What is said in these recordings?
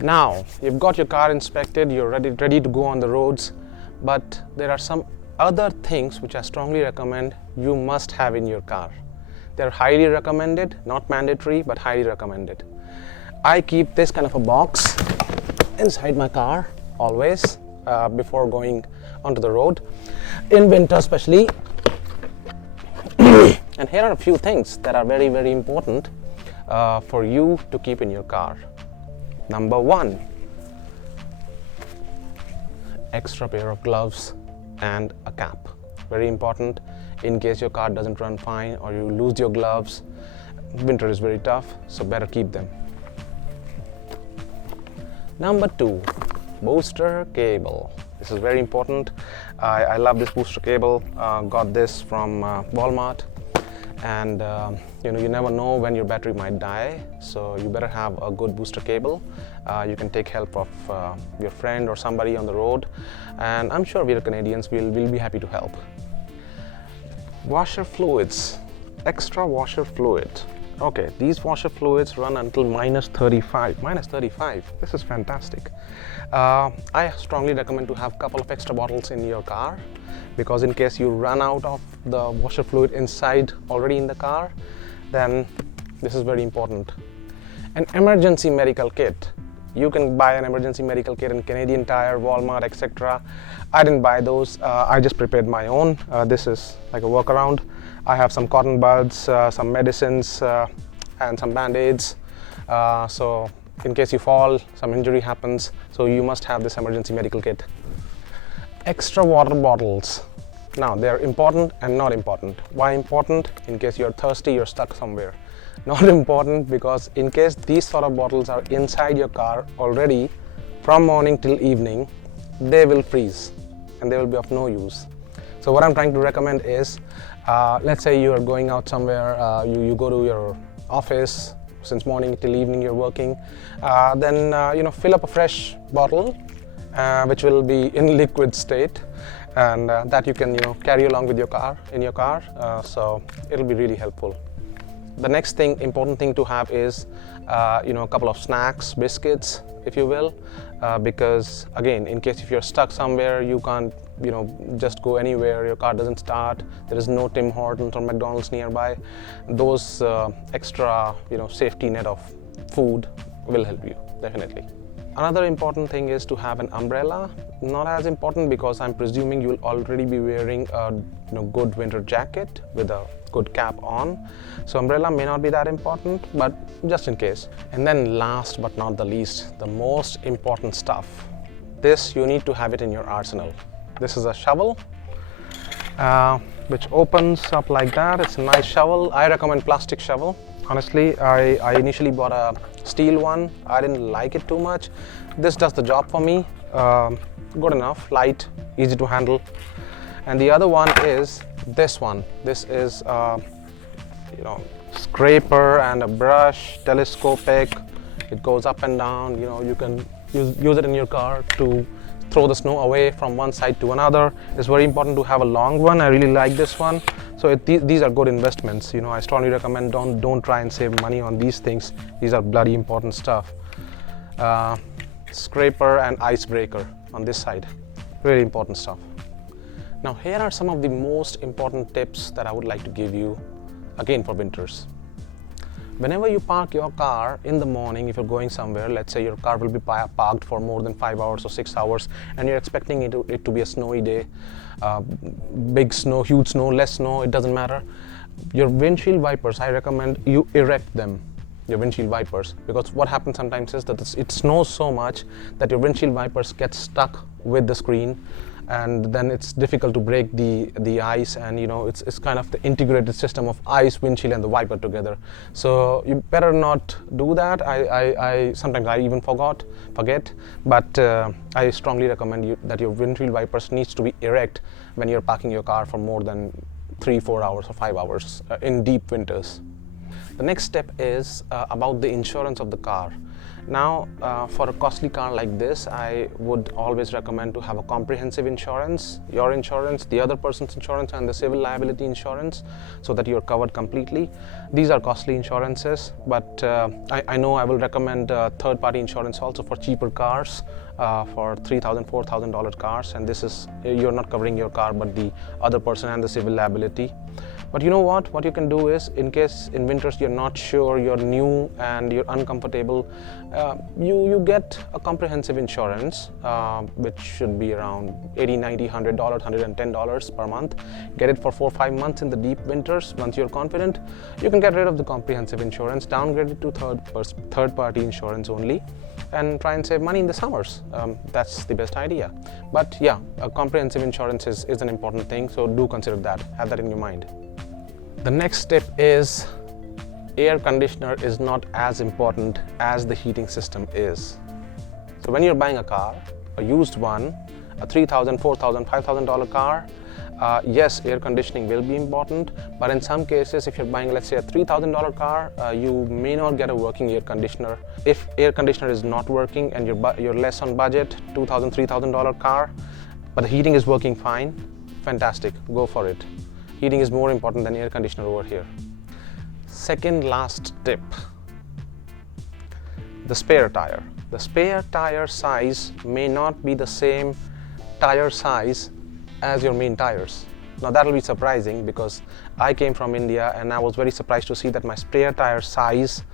Now, you've got your car inspected, you're ready to go on the roads, but there are some other things which I strongly recommend you must have in your car. They're highly recommended, not mandatory, but highly recommended. I keep this kind of a box inside my car always before going onto the road, in winter especially. And here are a few things that are very, very important for you to keep in your car. Number one, extra pair of gloves and a cap. Very important in case your car doesn't run fine or you lose your gloves. Winter is very tough, so better keep them. Number two, booster cable. This is very important. I love this booster cable. Got this from Walmart. And you never know when your battery might die, so you better have a good booster cable. You can take help of your friend or somebody on the road, and I'm sure we are Canadians, we'll be happy to help. Washer fluids, extra washer fluid. Okay, these washer fluids run until minus 35. Minus 35, this is fantastic. I strongly recommend to have a couple of extra bottles in your car, because in case you run out of the washer fluid inside already in the car, then this is very important. An emergency medical kit. You can buy an emergency medical kit in Canadian Tire, Walmart, etc. I didn't buy those. I just prepared my own. This is like a workaround. I have some cotton buds, some medicines, and some band-aids. So in case you fall, some injury happens, so you must have this emergency medical kit. Extra water bottles. Now, they're important and not important. Why important? In case you're thirsty, you're stuck somewhere. Not important because in case these sort of bottles are inside your car already from morning till evening, they will freeze and they will be of no use. So what I'm trying to recommend is, let's say you are going out somewhere, you go to your office, since morning till evening you're working, then fill up a fresh bottle which will be in liquid state, and that you can carry along with your car so it'll be really helpful. The next important thing to have is a couple of snacks, biscuits, if you will, because again, in case if you're stuck somewhere, you can't just go anywhere, your car doesn't start, there is no Tim Hortons or McDonald's nearby, those extra safety net of food will help you definitely. Another important thing is to have an umbrella. Not as important because I'm presuming you'll already be wearing a good winter jacket with a good cap on. So umbrella may not be that important, but just in case. And then last but not the least, the most important stuff. This you need to have it in your arsenal. This is a shovel which opens up like that. It's a nice shovel. I recommend plastic shovel. Honestly, I initially bought a steel one. I didn't like it too much. This does the job for me. Good enough, light, easy to handle. And the other one is this one. This is scraper and a brush, telescopic. It goes up and down. You can use it in your car to throw the snow away from one side to another. It's very important to have a long one. I really like this one. So these are good investments. I strongly recommend don't try and save money on these things. These are bloody important stuff. Scraper and icebreaker on this side. Really important stuff. Now here are some of the most important tips that I would like to give you again for winters. Whenever you park your car in the morning, if you're going somewhere, let's say your car will be parked for more than 5 hours or 6 hours, and you're expecting it to be a snowy day, big snow, huge snow, less snow, it doesn't matter. Your windshield wipers, I recommend you erect them, your windshield wipers, because what happens sometimes is that it snows so much that your windshield wipers get stuck with the screen, and then it's difficult to break the ice, and it's kind of the integrated system of ice, windshield and the wiper together. So you better not do that. I sometimes I even forget, but I strongly recommend that your windshield wipers needs to be erect when you're parking your car for more than 3-4 hours or 5 hours in deep winters. The next step is about the insurance of the car. Now, for a costly car like this, I would always recommend to have a comprehensive insurance, your insurance, the other person's insurance, and the civil liability insurance, so that you're covered completely. These are costly insurances, but I know I will recommend third-party insurance also for cheaper cars, for $3,000, $4,000 cars, and this is, you're not covering your car but the other person and the civil liability. But you know what you can do is, in case in winters you're not sure, you're new and you're uncomfortable, you get a comprehensive insurance, which should be around $80, $90, $100, $110 per month. Get it for 4-5 months in the deep winters. Once you're confident, you can get rid of the comprehensive insurance, downgrade it to third-party insurance only, and try and save money in the summers. That's the best idea. But yeah, a comprehensive insurance is an important thing, so do consider that. Have that in your mind. The next step is, air conditioner is not as important as the heating system is. So when you're buying a car, a used one, a $3,000, $4,000, $5,000 car, yes, air conditioning will be important, but in some cases, if you're buying, let's say, a $3,000 car, you may not get a working air conditioner. If air conditioner is not working and you're less on budget, $2,000, $3,000 car, but the heating is working fine, fantastic, go for it. Heating is more important than air conditioner over here. Second last tip, the spare tire. The spare tire size may not be the same tire size as your main tires. Now that will be surprising, because I came from India and I was very surprised to see that my spare tire size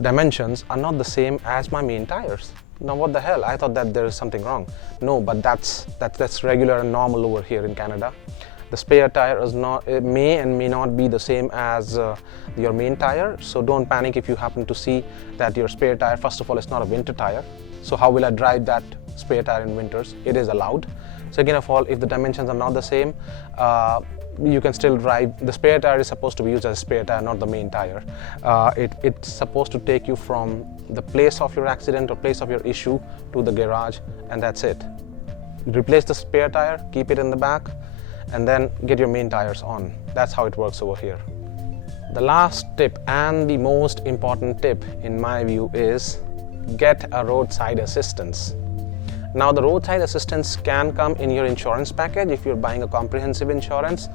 dimensions are not the same as my main tires. Now what the hell, I thought that there is something wrong. No, but that's regular and normal over here in Canada. The spare tire is not, it may and may not be the same as your main tire, so don't panic if you happen to see that your spare tire, first of all, is not a winter tire. So how will I drive that spare tire in winters? It is allowed. Second of all, if the dimensions are not the same, you can still drive. The spare tire is supposed to be used as a spare tire, not the main tire. It's supposed to take you from the place of your accident or place of your issue to the garage, and that's it. Replace the spare tire, keep it in the back, and then get your main tires on. That's how it works over here. The last tip, and the most important tip in my view, is get a roadside assistance. Now the roadside assistance can come in your insurance package. If you're buying a comprehensive insurance,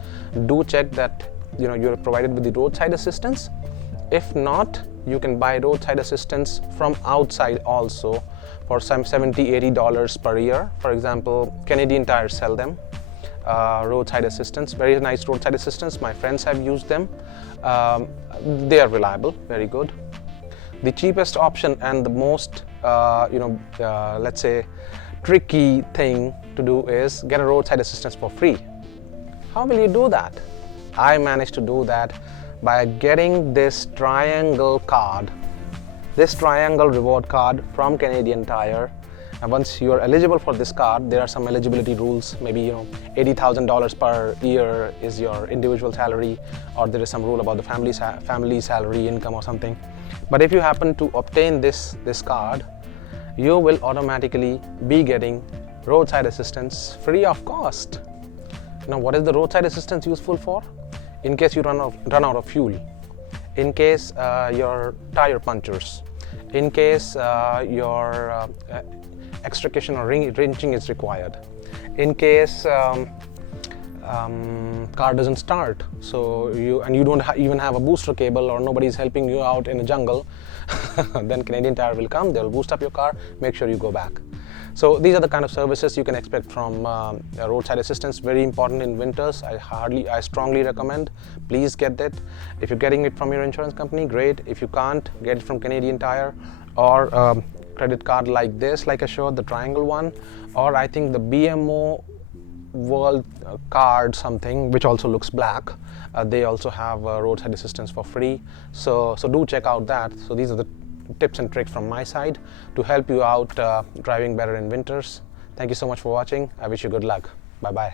do check that you're provided with the roadside assistance. If not, you can buy roadside assistance from outside also for some $70-$80 per year. For example, Canadian Tire sell them. Roadside assistance, very nice roadside assistance. My friends have used them. They are reliable, very good. The cheapest option and the most, let's say, tricky thing to do is get a roadside assistance for free. How will you do that? I managed to do that by getting this triangle card, this triangle reward card from Canadian Tire. And once you are eligible for this card, there are some eligibility rules. Maybe $80,000 per year is your individual salary, or there is some rule about the family salary income or something. But if you happen to obtain this card, you will automatically be getting roadside assistance free of cost. Now, what is the roadside assistance useful for? In case you run out of fuel, in case your tire punctures, in case your extrication or wrenching is required, in case car doesn't start, so you don't even have a booster cable, or nobody is helping you out in a jungle, then Canadian Tire will come, they'll boost up your car, make sure you go back. So these are the kind of services you can expect from roadside assistance. Very important in winters. I strongly recommend. Please get that. If you're getting it from your insurance company, great. If you can't, get it from Canadian Tire, or credit card like this, like I showed, the triangle one, or I think the BMO World card something, which also looks black. They also have roadside assistance for free. So do check out that. So these are the tips and tricks from my side to help you out driving better in winters. Thank you so much for watching. I wish you good luck. Bye bye.